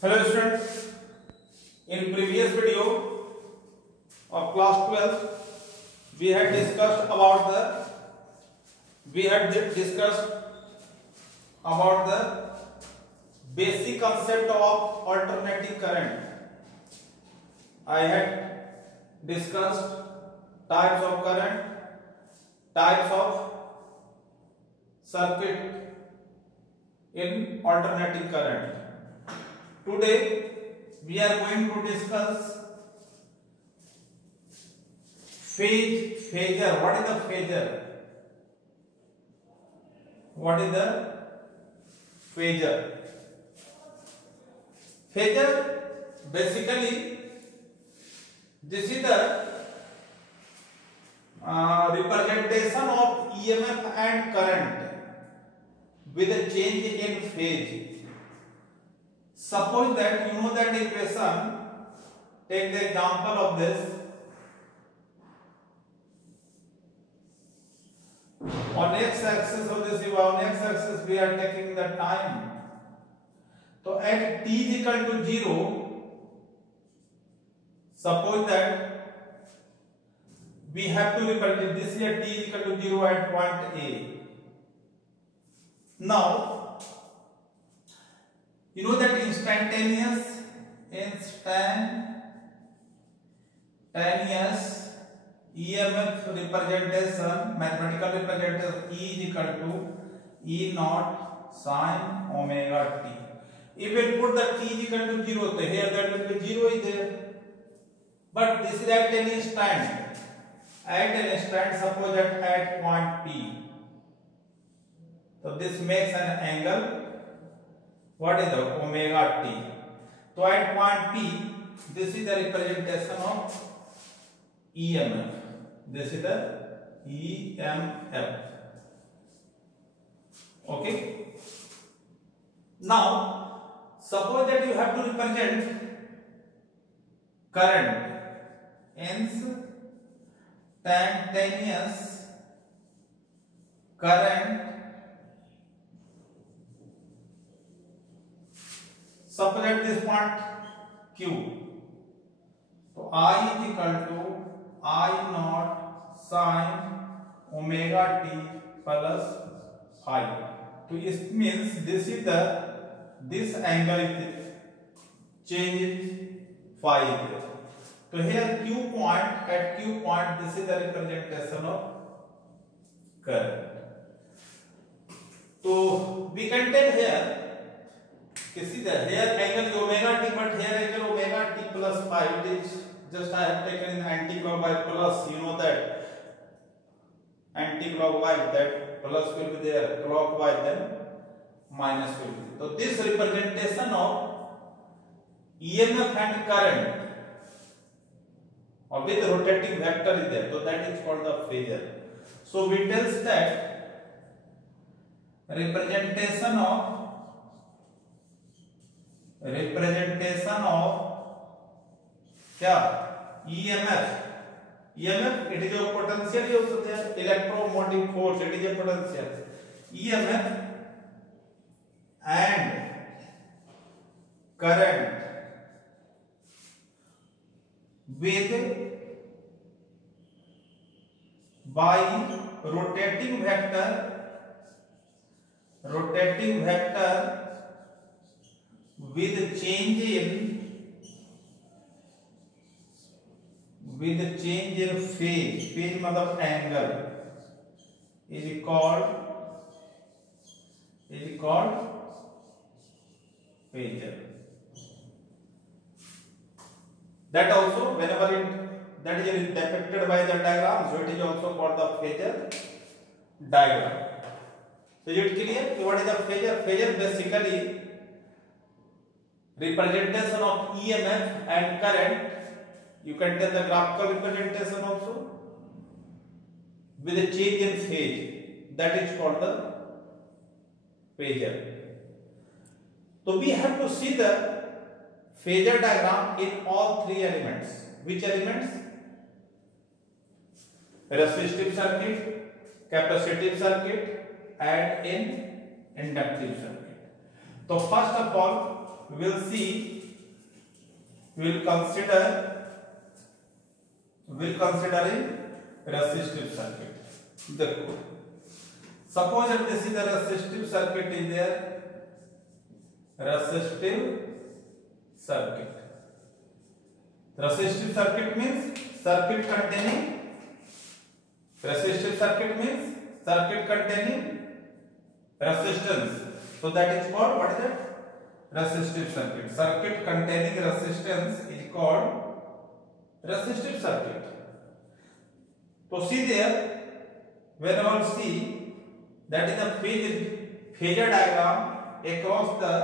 Hello students, in previous video of class 12 we had discussed about the basic concept of alternating current. I had discussed types of current, types of circuit in alternating current. Today we are going to discuss phasor. What is the phasor? What is the phasor? Phasor basically this is the representation of EMF and current with a change in phase. Suppose that you know that equation, take the example of this. On x-axis of this, on x-axis we are taking the time. So at t is equal to 0, suppose that we have to represent this here t is equal to 0 at point A. Now, you know that instantaneous EMF representation, mathematical representation E is equal to E naught sin omega t. If we put the t is equal to 0, so here that will be 0 is there. But this is at an instant. At an instant, suppose that at point P. So this makes an angle. What is the omega t? So at point P, this is the representation of EMF. This is the EMF. Okay. Now, suppose that you have to represent current, instantaneous current. Suppose at this point Q. So I is equal to I naught sin omega t plus phi. So it means this angle is changed phi. So here Q point, at Q point this is the representation of current. So we can tell here, here angle omega t, but here angle omega t plus phi. It is just I have taken in anti-clockwise plus. You know that anti-clockwise, that plus will be there, clockwise then minus will be. So this representation of EMF and current or with rotating vector is there. So that is called the phasor. So we tells that representation of क्या EMF, it is a potential also there, electromotive force, it is a potential. EMF and current with by rotating vector with change in phase मतलब angle is called phasor. That also whenever that is depicted by the diagram, so it is also called the phasor diagram. So is it clear? So what is the phasor? Phasor basically representation of EMF and current. You can tell the graphical representation also with a change in phase. That is called the phasor. So we have to see the phasor diagram in all three elements. Which elements? Resistive circuit, capacitive circuit, and in inductive circuit. तो first of all we'll see, we'll consider a resistive circuit. देखो, suppose if this is a resistive circuit is there, resistive circuit. Resistive circuit means circuit containing, resistive circuit means circuit containing resistance. So that is called, what is that? Resistive circuit. Circuit containing resistance is called resistive circuit. So see there, whenever see that is the phasor diagram across the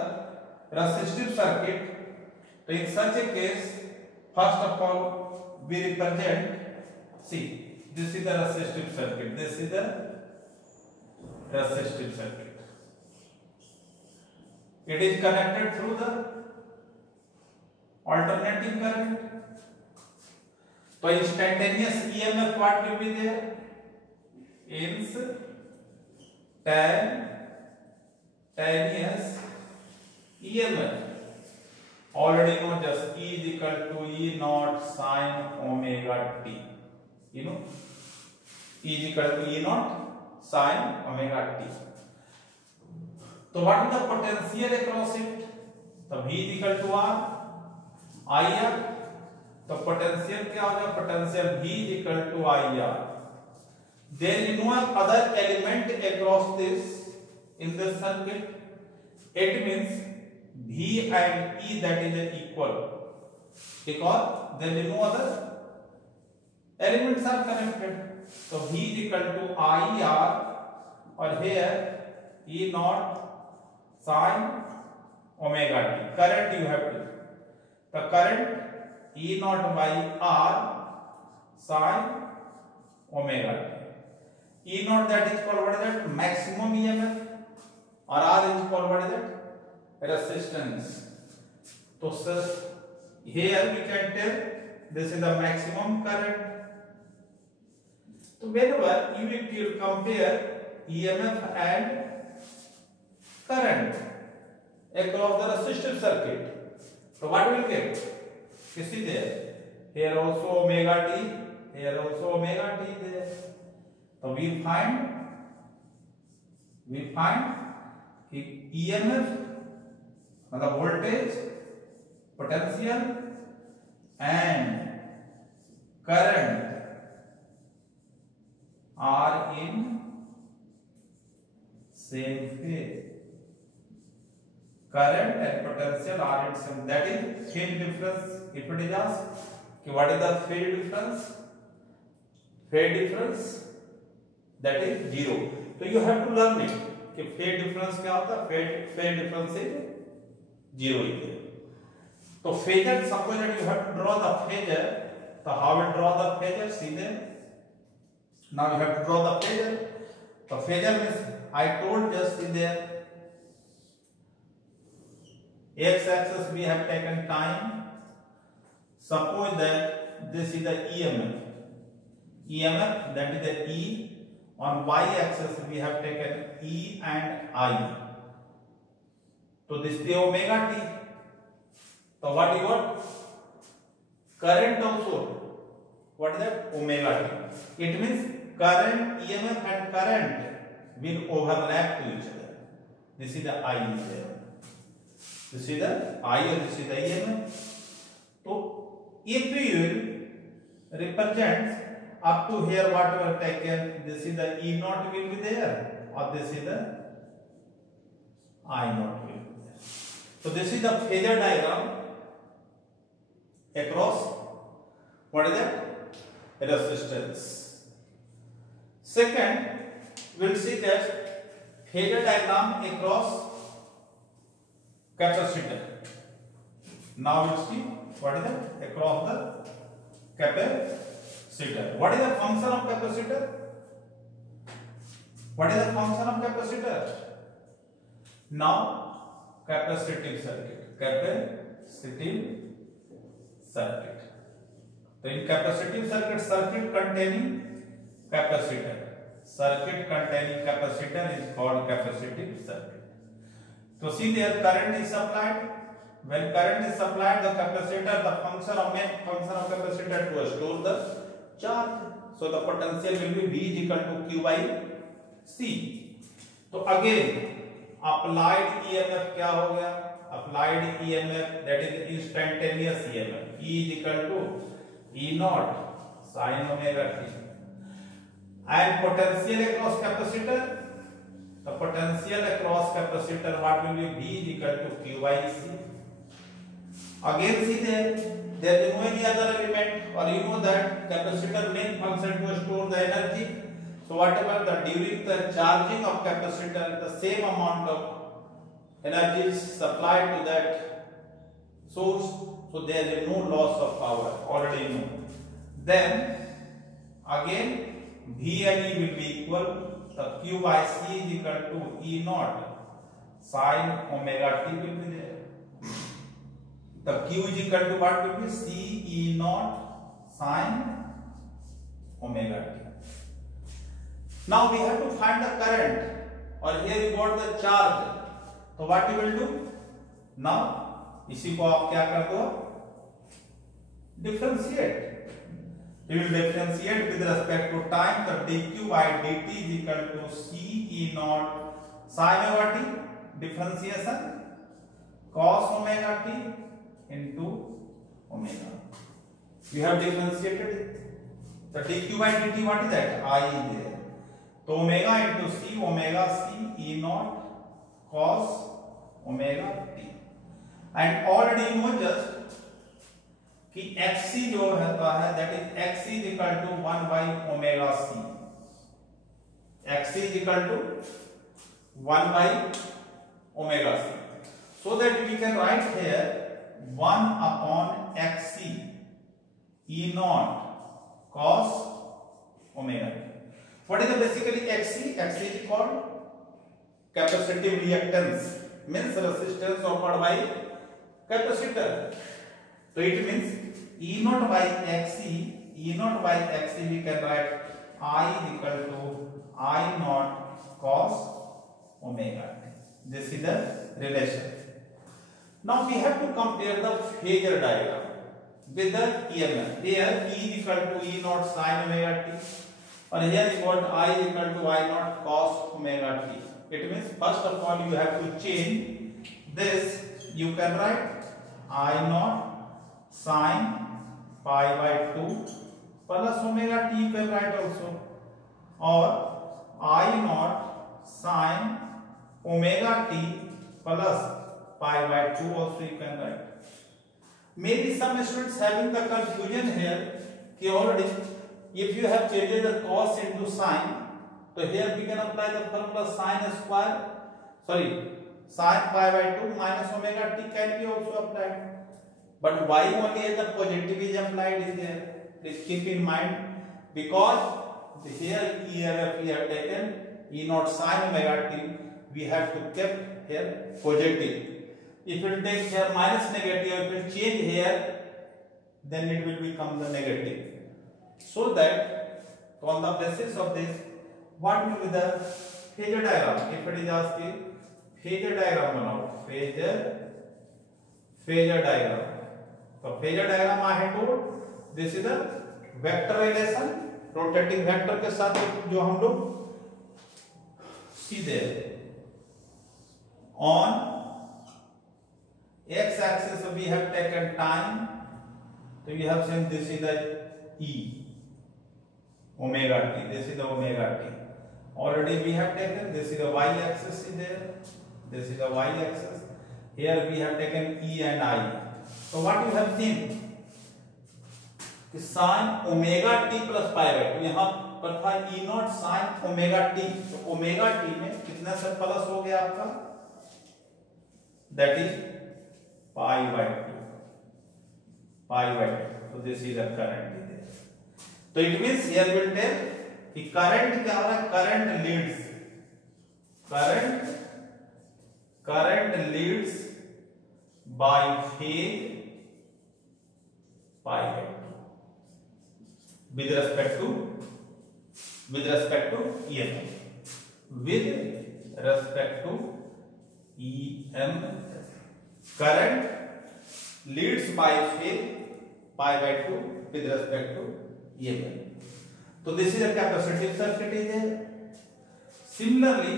resistive circuit. So in such a case, first of all we represent, see, this is the resistive circuit, this is the resistive circuit. It is connected through the alternating current. So instantaneous EMF what will be there? Instantaneous EMF. Already know just E is equal to E naught sin omega t. You know, E is equal to E naught sin omega t. तो what is the potential across it? तो V is equal to R IR. तो potential क्या होगा? Potential V is equal to IR. There is no other element across this in this circuit. It means V and E that is equal because there is no other elements are connected. So V is equal to IR or here E naught sin omega t. Current you have to. The current E naught by R sin omega t. E naught that is called, what is that? Maximum EMF. Or R is called, what is that? Resistance. So sir, here we can tell this is the maximum current. So whenever you will compare EMF and current across the resistive circuit, so what will get? You see there, here also omega t, here also omega t there. So we find EMF, the voltage, potential and current are in same phase. Current and potential are in same. That is phase difference. If it is asked, what is the phase difference? Phase difference that is 0. So you have to learn it. कि phase difference क्या होता है? Phase difference is 0 is. So phasor, suppose that you have to draw the phasor. So how will draw the phasor? See there. Now you have to draw the phasor. So phasor means I told just in there. X-axis we have taken time. Suppose that this is the EMF. EMF that is the E. On y-axis we have taken E and I. So this is the omega t. So what you got? Current also. What is that? Omega t. It means current, EMF and current will overlap to each other. This is the I there. This is the I and this is the EMF. So if we will represent up to here what we have taken, this is the E naught will be there or this is the I naught will be there. So this is the phasor diagram across, what is that? Resistance. Second, we will see that phasor diagram across capacitor. Now we will see what is that? Across the capacitor. What is the function of capacitor? What is the function of capacitor? Now capacitive circuit. Capacitive circuit. So in capacitive circuit, circuit containing capacitor. Circuit containing capacitor is called capacitive circuit. So see there, current is supplied. When current is supplied, the capacitor, the function of capacitor to store the charge. So the potential will be V is equal to Q by C. तो again applied EMF क्या हो गया? Applied EMF, that is instantaneous EMF, E is equal to E naught sin omega t. And potential across capacitor, the potential across capacitor, what will be? V is equal to Q by C. Again see there is no any other element, or you know that capacitor main function to store the energy. So whatever the during the charging of capacitor, the same amount of energy is supplied to that source, so there is no loss of power, already know. Then again V and E will be equal. The Q by C is equal to E naught sin omega t will be there. The Q is equal to what will be? C E naught sin omega t. Now we have to find the current, or here you got the charge. So what you will do? Now इसी को आप क्या कर दो? Differentiate. You will differentiate with respect to time. The dq by dt is equal to C E naught sin omega t, differentiation cos omega t into omega. We have differentiated it. The dq by dt, what is that? I is there. So omega into C, omega C E naught cos omega t. And already you know just कि xc जो होता है, that is xc is equal to 1 by omega c. xc is equal to 1 by omega c. So that we can write here 1 upon xc E naught cos omega. What is the basically xc? xc is called capacitive reactance, means resistance offered by capacitor. So it means E naught by xc, E naught by xc we can write I is equal to I naught cos omega. This is the relation. Now we have to compare the phasor diagram with the EMF. Here E is equal to E naught sin omega t, or here you got I is equal to I naught cos omega t. It means first of all you have to change this. You can write I naught sin pi by 2 plus omega t, you can write also, or I naught sin omega t plus pi by 2 also you can write. Maybe some students having the confusion here कि already if you have changed the cos into sin, so here we can apply the formula sin square, sin pi by 2 minus omega t can be also applied. But why only as the positive is applied is there? Please keep in mind, because here EMF we have taken E naught sin omega t, we have to keep here positive. If you take here minus negative, if you change here, then it will become the negative. So that on the basis of this, what will be the phasor diagram? If it is asking phasor diagram now, phasor diagram. So phasor diagram I have told, this is the vector relation, rotating vector के साथ जो हम लोग सीधे on x axis we have taken time, so we have seen this is the E omega t, this is the omega t. Already we have taken, this is the y axis is there, this is the y axis. Here we have taken E and I. So what you have seen कि sin omega t plus pi by 2, यहाँ पर था E naught sin omega t, तो omega t में कितना से plus हो गया आपका, that is pi by 2. So this is the current is there. So it means here we will tell कि current क्या हो रहा है, current leads by phase pi by 2 with respect to EMF, with respect to EMF. Current leads by phase pi/2 with respect to EMF. So this is a capacitive circuit is there. Similarly,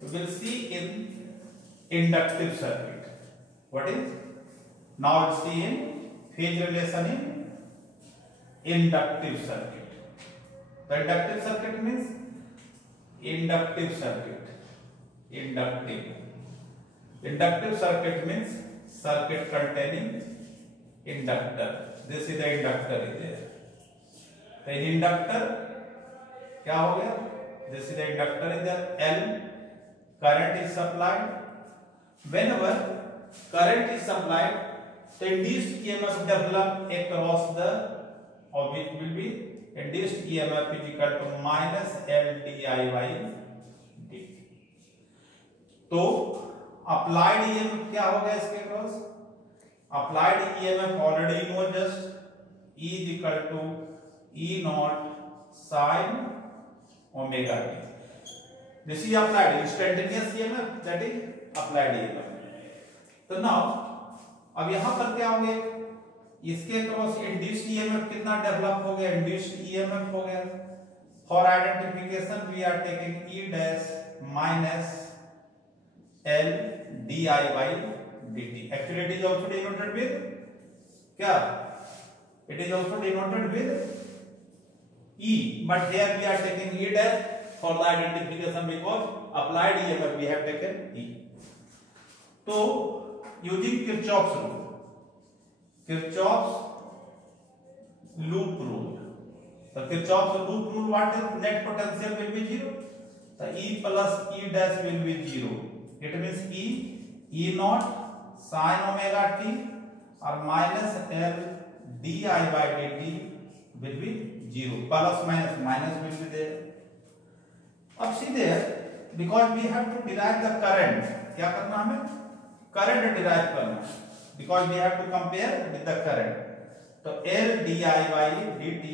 we will see in inductive circuit. What is? Now we'll see in phase relation in inductive circuit. The inductive circuit means inductive circuit. Inductive circuit means circuit containing inductor. This is the inductor is there. तो inductor क्या हो गया? This is the inductor is there. L current is supplied. Whenever current is supplied, the induced EMF develop across the object will be induced EMF is equal to minus L di by dt. तो applied EMF क्या हो गया इसके cross? Applied EMF already know just E is equal to E naught sin omega t. This is applied instantaneous EMF, that is applied EMF. तो now अब यहां पर क्या हो गया? इसके क्रॉस इंड्यूस्ड EMF कितना डेवलप हो गया? इंड्यूस्ड EMF हो गया. For identification we are taking E dash minus L di by dt. Actually it is also denoted with क्या? It is also denoted with E, but here we are taking E dash for the identification because applied EMF we have taken E. So using Kirchhoff's loop rule. So Kirchhoff's loop rule, what is net potential will be 0. So E plus E dash will be 0. It means E naught sin omega t or minus L di by dt will be 0. Plus minus will be there. अब सीधे because we have to derive the current, क्या करना हमें? Current derive करना, because we have to compare with the current. तो L di by dt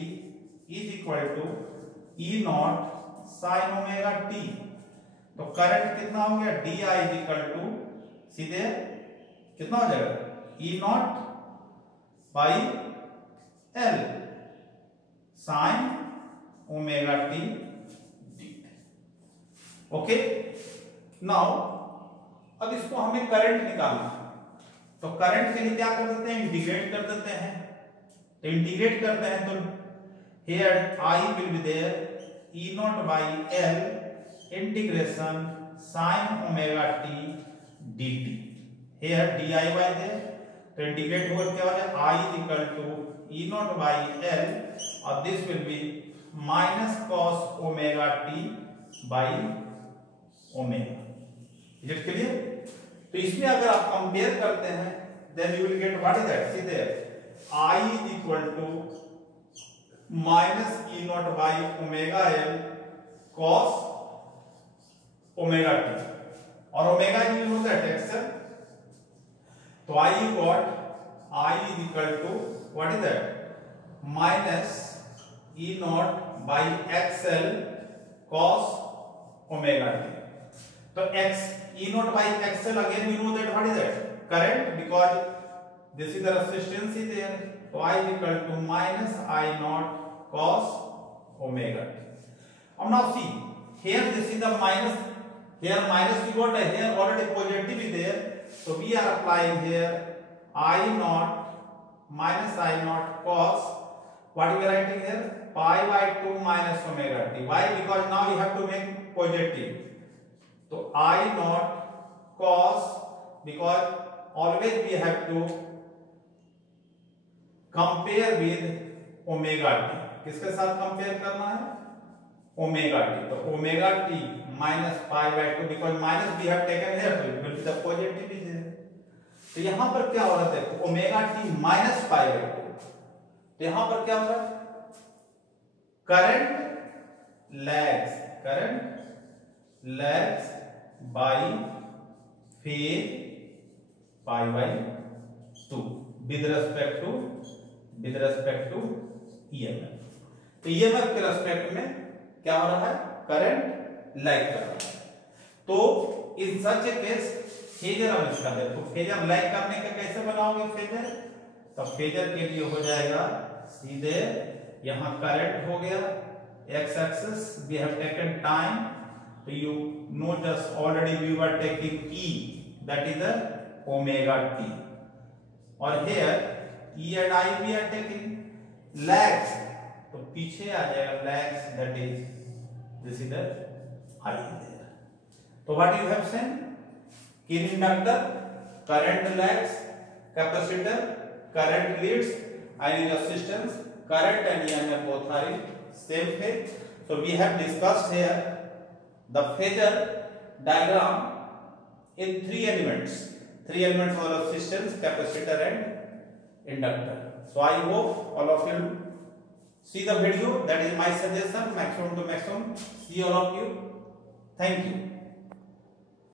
is equal to E naught sin omega t. तो current कितना हो गया? di is equal to सीधे कितना हो जाएगा? E naught by L sin omega t dt. Okay. Now अब इसको हमें करंट निकालना है. तो करंट के लिए क्या कर देते हैं? इंटीग्रेट कर देते हैं. तो इंटीग्रेट करते हैं तो here I will be there E naught by L integration sin omega t dt. Here di by there, तो इंटीग्रेट होकर क्या हो जाए? I is equal to E naught by L और this will be minus cos omega t by omega. Is it clear? तो इसमें अगर आप कंपेयर करते हैं then you will get what is that? See there, I is equal to minus E naught by omega L cos omega t और omega you know that XL. तो I got I is equal to what is that? Minus E naught by XL cos omega t. So X E naught by XL again you know that what is that? Current, because this is the resistance is there. So I is equal to minus I naught cos omega t. Now see here this is the minus, here minus we got, here already positive is there. So we are applying here I naught minus I naught cos, what we are writing here? Pi by 2 minus omega t. Why? Because now we have to make positive. So I naught cos, because always we have to compare with omega t. किसके साथ compare करना है? Omega T. तो omega T minus pi by 2, because minus we have taken here, तो it will be the positive is here. तो यहां पर क्या हो रहा है? देखो omega T minus pi by 2. तो यहां पर क्या हो रहा है? Current lags by phase pi by 2 with respect to EMF. तो ईएमएफ के रेस्पेक्ट में क्या हो रहा है? करंट लैग कर रहा है. तो इन सच ए केस फेजर हम इसका देखो, फेजर लैग करने का कैसे बनाओगे फेजर? तो फेजर के लिए हो जाएगा सीधे यहाँ करंट हो गया, X axis we have taken time, तो you know just already we were taking E that is the omega T, और here E and I we are taking lags, तो पीछे आ जाएगा lags that is this is the I there. तो what you have seen? In inductor current lags, capacitor current leads, and in resistance current and EMF both are in same phase. So we have discussed here the phasor diagram in three elements for resistance, capacitor and inductor. So I hope all of you see the video. That is my suggestion, maximum to maximum. See all of you. Thank you.